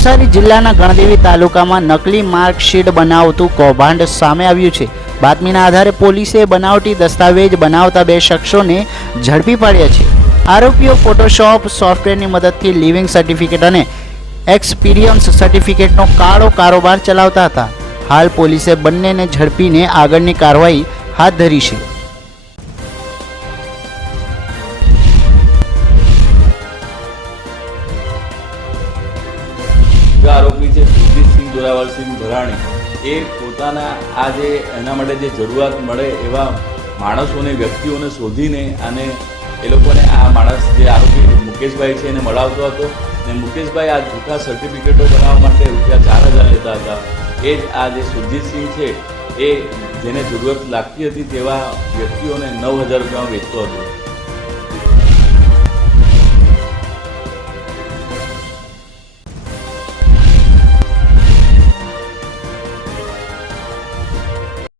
નવસારી જિલ્લાના ગણદેવી તાલુકામાં નકલી માર્કશીટ બનાવતું કૌભાંડ સામે આવ્યું છે। બાતમીના આધારે પોલીસે બનાવટી દસ્તાવેજ બનાવતા 2 શખ્સોને ઝડપી પાડ્યા છે। આરોપીઓ ફોટોશોપ સોફ્ટવેરની મદદથી લિવિંગ સર્ટિફિકેટ અને એક્સપિરિયન્સ સર્ટિફિકેટનો કાળો કારોબાર ચલાવતા હતા। હાલ પોલીસે બંનેને ઝડપીને આગળની કાર્યવાહી હાથ ધરી છે। आरोपी है सुरजीत सिंह जोरावर सिंह भराणी ए पोताना आज एना माटे जे जरूरत मळे एवा माणसोने व्यक्तिओने शोधीने अने ए लोकोने आ माणस जे आरोपी मुकेशभाई छे एने मळावतो हतो ने मुकेशभाई आ झूठा सर्टिफिकेटो बनाववा माटे ₹4000 लेता हता। ए ज आ जे सुरजीत सिंह छे ए जेने जरूरत लागती हती तेवा व्यक्तिओने ₹9000 वेचतो हतो।